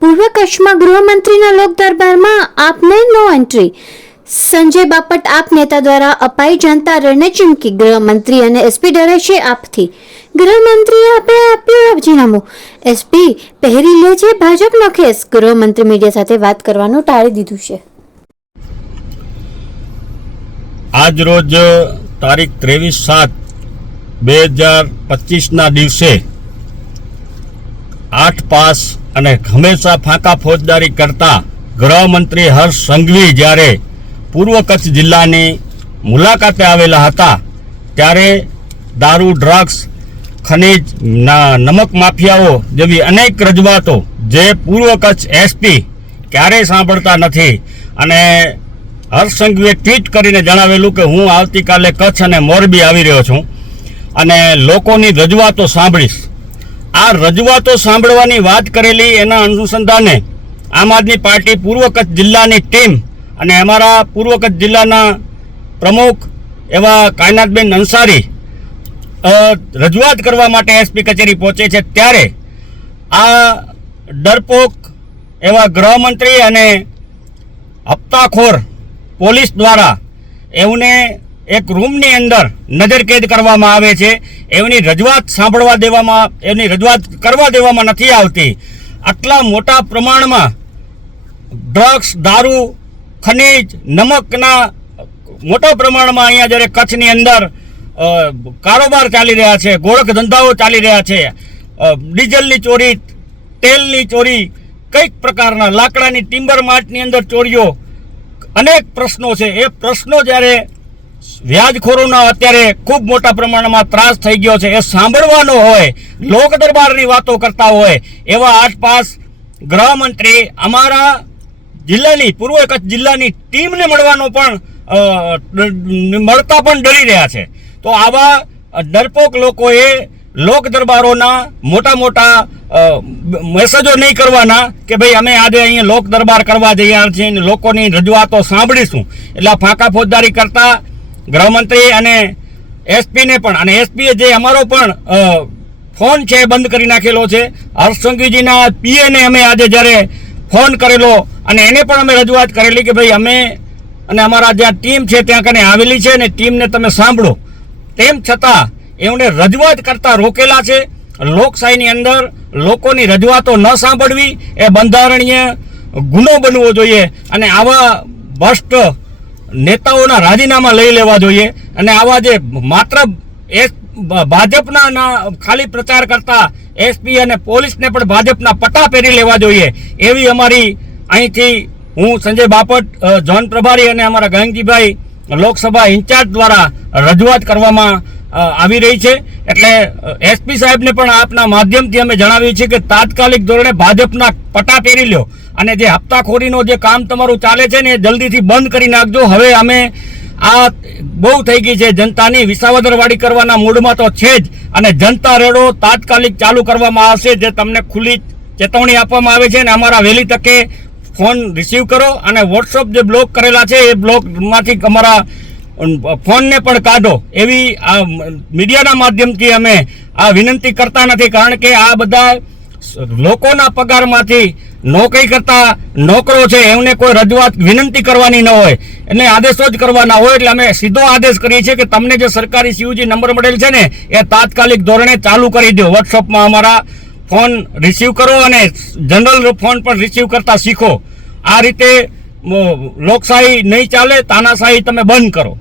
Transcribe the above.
પૂર્વ કચ્છમાં ગૃહમંત્રીના લોક દરબારમાં આપને નો એન્ટ્રી. સંજય બાપટ આપ નેતા દ્વારા અપાઈ જનતા રણને ચીમકી. ગૃહમંત્રી અને એસપી ડરે છે આપથી. ગૃહમંત્રીએ આપ્યું રાજીનામું. એસપી પહેરી લે છે ભાજપનો ખેસ. ગૃહમંત્રી મીડિયા સાથે વાત કરવાનું ટાળી દીધું છે. આજ રોજ તારીખ 23/7/2025 દિવસે 8 પાસ અને હંમેશા ફાંકા ફોજદારી કરતા ગૃહમંત્રી હર્ષ સંઘવી જ્યારે પૂર્વ કચ્છ જિલ્લાની મુલાકાતે આવેલા હતા ત્યારે દારૂ, ડ્રગ્સ, ખનીજ, નમક માફિયાઓ જેવી અનેક રજૂઆતો જે પૂર્વ કચ્છ એસપી ક્યારેય સાંભળતા નથી અને હર્ષ સંઘવીએ ટ્વીટ કરીને જણાવેલું કે હું આવતીકાલે કચ્છ અને મોરબી આવી રહ્યો છું અને લોકોની રજૂઆતો સાંભળીશ. આ રજૂઆતો સાંભળવાની વાત કરેલી એના અનુસંધાને આમ આદમી પાર્ટી પૂર્વ કચ્છ જિલ્લાની ટીમ અને અમારા પૂર્વ કચ્છ જિલ્લાના પ્રમુખ એવા કાયનાતબેન અંસારી રજૂઆત કરવા માટે એસપી કચેરી પહોંચે છે ત્યારે આ ડરપોક એવા ગૃહમંત્રી અને હપ્તાખોર પોલીસ દ્વારા એમને એક રૂમની અંદર નજરકેદ કરવામાં આવે છે. એમની રજૂઆત એમની રજૂઆત કરવા દેવામાં નથી આવતી. આટલા મોટા પ્રમાણમાં ડ્રગ્સ, દારૂ, ખનીજ, નમકના મોટા પ્રમાણમાં અહીંયા જ્યારે કચ્છની અંદર કારોબાર ચાલી રહ્યા છે, ગોળખ ધંધાઓ ચાલી રહ્યા છે, ડીઝલની ચોરી, તેલની ચોરી, કઈક પ્રકારના લાકડાની ટિમ્બર માર્ટની અંદર ચોરીઓ, અનેક પ્રશ્નો છે. એ પ્રશ્નો જ્યારે વ્યાજખોરોના અત્યારે ખૂબ મોટા પ્રમાણમાં ત્રાસ થઈ ગયો છે, એ સાંભળવાનો હોય, લોક દરબારની વાતો કરતા હોય એવા 8 પાસ ગૃહમંત્રી અમારા જિલ્લાની પૂર્વ કચ્છ જિલ્લાની ટીમને મળતા પણ ડરી રહ્યા છે. તો આવા ડરપોક લોકોએ લોક દરબારોના મોટા મેસેજો નહીં કરવાના કે ભાઈ અમે આજે અહીંયા લોક દરબાર કરવા જઈ રહ્યા છીએ અને લોકોની રજૂઆતો સાંભળીશું. એટલે ફાંકા ફોજદારી કરતા ગૃહમંત્રી અને એસપીને પણ, અને એસપીએ જે અમારો પણ ફોન છે બંધ કરી નાખેલો છે. હર્ષ સંઘવીજીના પીએને અમે આજે જ્યારે ફોન કરેલો અને એને પણ અમે રજૂઆત કરેલી કે ભાઈ અમે અને અમારા જ્યાં ટીમ છે ત્યાં કને આવેલી છે અને ટીમને તમે સાંભળો. તેમ છતાં એમને રજૂઆત કરતા રોકેલા છે. લોકશાહીની અંદર લોકોની રજૂઆતો ન સાંભળવી એ બંધારણીય ગુનો બનવો જોઈએ અને આવા ભ્રષ્ટ નેતાઓના રાજીનામા લઈ લેવા જોઈએ અને આવા જે માત્ર ભાજપના ખાલી પ્રચાર કરતા એસપી અને પોલીસને પણ ભાજપના પટ્ટા પહેરી લેવા જોઈએ એવી અમારી અહીંથી હું સંજય બાપટ, ઝોન પ્રભારી અને અમારા ગંગજીભાઈ લોકસભા ઇન્ચાર્જ દ્વારા રજૂઆત કરવામાં આવી રહી છે. એટલે એસપી સાહેબને પણ આપના માધ્યમથી અમે જણાવ્યું છે કે તાત્કાલિક ધોરણે ભાજપના પટ્ટા પહેરી લ્યો અને જે હપ્તાખોરીનો જે કામ તમારું ચાલે છે ને એ જલ્દીથી બંધ કરી નાખજો. હવે અમે આ બહુ થઈ ગઈ છે, જનતાની વિસાવદરવાડી કરવાના મૂડમાં તો છે જ અને જનતા રેડો તાત્કાલિક ચાલુ કરવામાં આવશે જે તમને ખુલ્લી ચેતવણી આપવામાં આવે છે. અને અમારા વહેલી તકે ફોન રિસીવ કરો અને વોટ્સઅપ જે બ્લોક કરેલા છે એ બ્લોકમાંથી અમારા ફોનને પણ કાઢો એવી આ મીડિયાના માધ્યમથી અમે આ વિનંતી કરતા નથી. કારણ કે આ બધા લોકોના પગારમાંથી નોકરી કરતા નોકરો છે, એમને કોઈ રજૂઆત વિનંતી કરવાની ન હોય, એને આદેશો જ કરવાના હોય. એટલે અમે સીધો આદેશ કરીએ છીએ કે તમને જે સરકારી સીયુજી નંબર મળેલ છે ને એ તાત્કાલિક ધોરણે ચાલુ કરી દો. વોટ્સઅપમાં અમારા ફોન રિસીવ કરો અને જનરલ ફોન પણ રિસીવ કરતા શીખો. આ રીતે લોકશાહી નહીં ચાલે, તાનાશાહી તમે બંધ કરો.